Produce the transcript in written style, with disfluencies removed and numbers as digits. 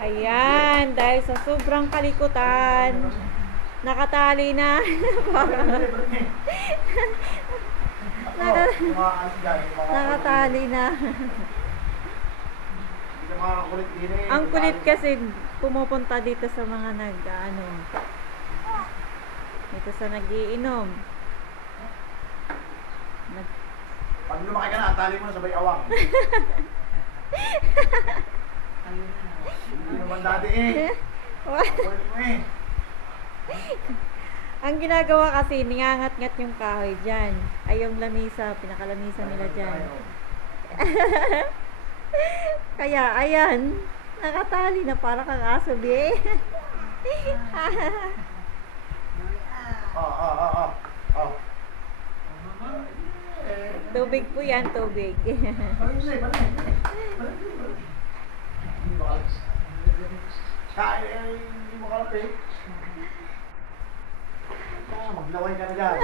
Ayan, dahil sa sobrang kalikutan, nakatali na. Nakatali na. Ang kulit kasi pumupunta dito sa mga dito sa nagiinom. Pag lumaki ka na, tali mo na sabay awang. Hindi naman dati eh. Kulit mo eh. Ang ginagawa kasi, ningangat-ngat yung kahoy dyan. Ay, yung lamisa, pinakalamisa nila dyan. Kaya, ayan, nakatali na para kang aso, be. Oh. Tubig po yan, tubig. Hindi mo kalapit. Maglaway ka na dyan.